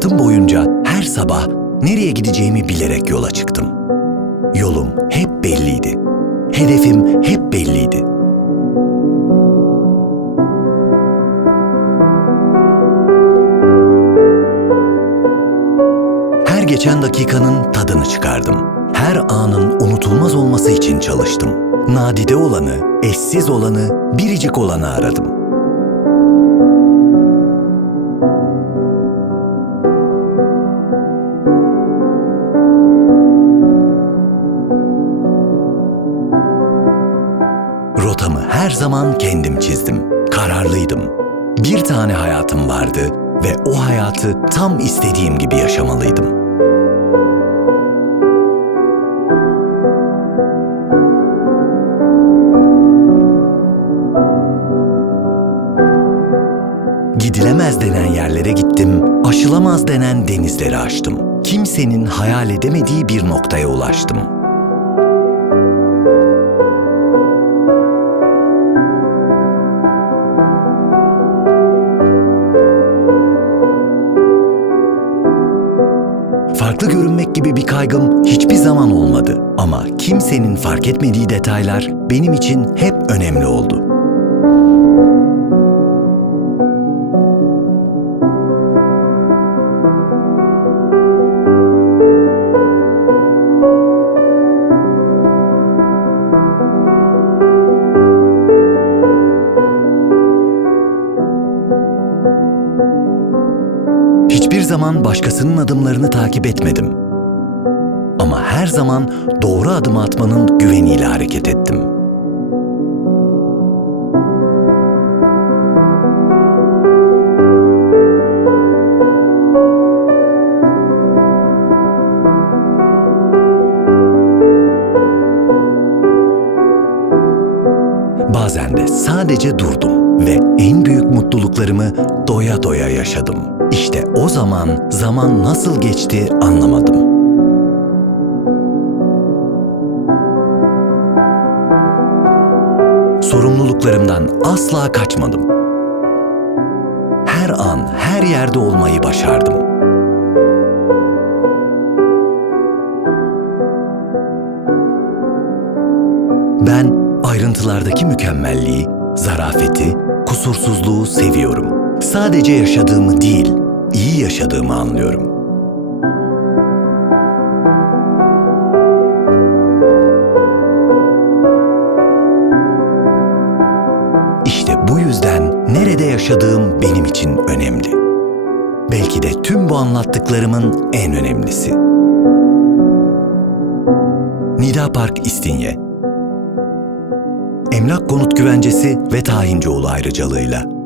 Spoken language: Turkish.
Hayatım boyunca her sabah nereye gideceğimi bilerek yola çıktım. Yolum hep belliydi. Hedefim hep belliydi. Her geçen dakikanın tadını çıkardım. Her anın unutulmaz olması için çalıştım. Nadide olanı, eşsiz olanı, biricik olanı aradım. Rotamı her zaman kendim çizdim. Kararlıydım. Bir tane hayatım vardı ve o hayatı tam istediğim gibi yaşamalıydım. Gidilemez denen yerlere gittim, aşılamaz denen denizleri aştım. Kimsenin hayal edemediği bir noktaya ulaştım. Farklı görünmek gibi bir kaygım hiçbir zaman olmadı. Ama kimsenin fark etmediği detaylar benim için hep önemli oldu. Zaman başkasının adımlarını takip etmedim. Ama her zaman doğru adım atmanın güveniyle hareket ettim. Bazen de sadece durdum ve en büyük mutluluklarımı doya doya yaşadım. İşte o zaman zaman nasıl geçti anlamadım. Sorumluluklarımdan asla kaçmadım. Her an, her yerde olmayı başardım. Ben ayrıntılardaki mükemmelliği, zarafeti, kusursuzluğu seviyorum. Sadece yaşadığımı değil, iyi yaşadığımı anlıyorum. İşte bu yüzden nerede yaşadığım benim için önemli. Belki de tüm bu anlattıklarımın en önemlisi. Nida Park İstinye Emlak konut güvencesi ve tahincioğlu ayrıcalığıyla